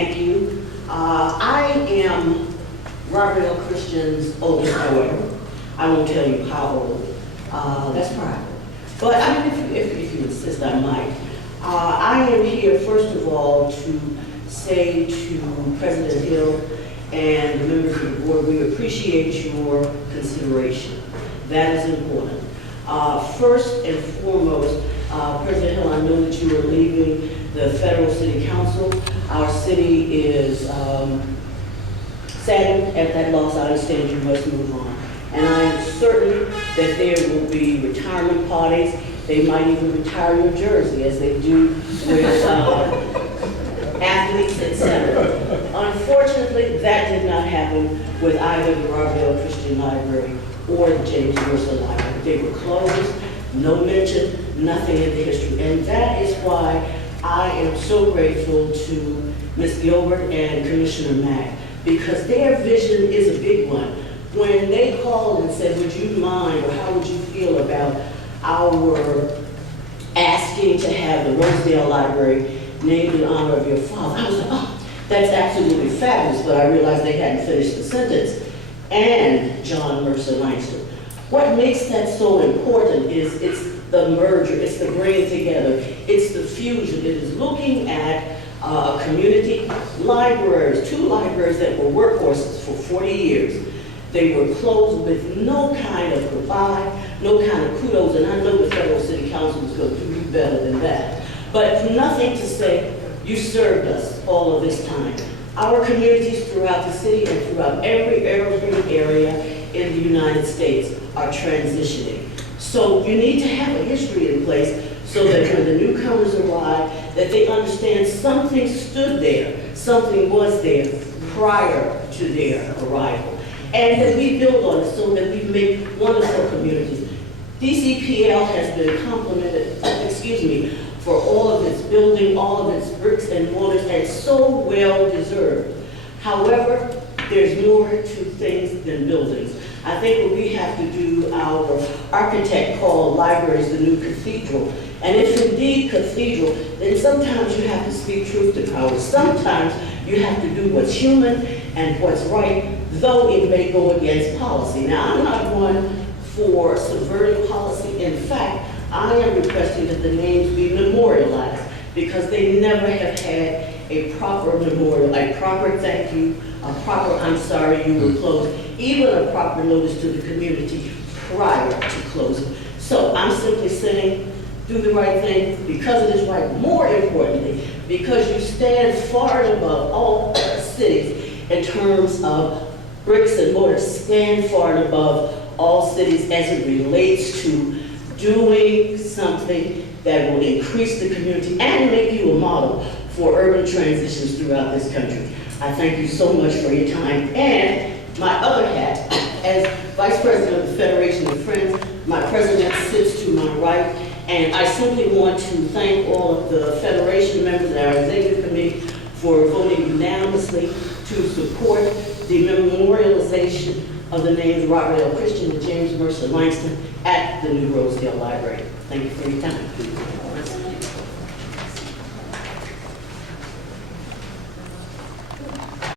Thank you. I am Robert L. Christian's oldest daughter. I won't tell you how old. That's private. But I mean, if you insist, I might. I am here, first of all, to say to President Hill and the members of the board, we appreciate your consideration. That is important. First and foremost, President Hill, I know that you are leaving the Federal City Council. Our city is saddened at that loss. I understand you must move on. And I am certain that there will be retirement parties. They might even retire your jersey, as they do with athletes, etc. Unfortunately, that did not happen with either the Robert L. Christian Library or the James Mercer Library. They were closed, no mention, nothing in the history. And that is why I am so grateful to Ms. Gilbert and Commissioner Mack, because their vision is a big one. When they called and said, would you mind, or how would you feel about our asking to have the Rosedale Library named in honor of your father? I was like, oh, that's absolutely fabulous, but I realized they hadn't finished the sentence. And John Mercer Langston. What makes that so important is it's the merger, it's the bringing together, it's the fusion. It is looking at community libraries, two libraries that were workhorses for 40 years. They were closed with no kind of goodbye, no kind of kudos, and I know the Federal City Council is going to do better than that. But nothing to say, you served us all of this time. Our communities throughout the city and throughout every urban area in the United States are transitioning. So you need to have a history in place so that when the newcomers arrive, that they understand something stood there, something was there prior to their arrival. And that we build on it so that we make wonderful communities. DCPL has been complimented, for all of its building, all of its bricks and mortars, and so well deserved. However, there's more to things than buildings. I think what we have to do, our architect called libraries the new cathedral. And if indeed cathedral, then sometimes you have to speak truth to power. Sometimes you have to do what's human and what's right, though it may go against policy. Now, I'm not one for subverting policy. In fact, I am requesting that the names be memorialized because they never have had a proper memorial, a proper thank you, a proper I'm sorry you were closed, even a proper notice to the community prior to closing. So I'm simply saying, do the right thing because it is right. More importantly, because you stand far and above all cities in terms of bricks and mortar, stand far and above all cities as it relates to doing something that will increase the community and make you a model for urban transitions throughout this country. I thank you so much for your time. And my other hat, as Vice President of the Federation of Friends, my president sits to my right, and I simply want to thank all of the Federation members and our executive committee for voting unanimously to support the memorialization of the names Robert L. Christian and James Mercer Langston at the new Rosedale Library. Thank you for your time.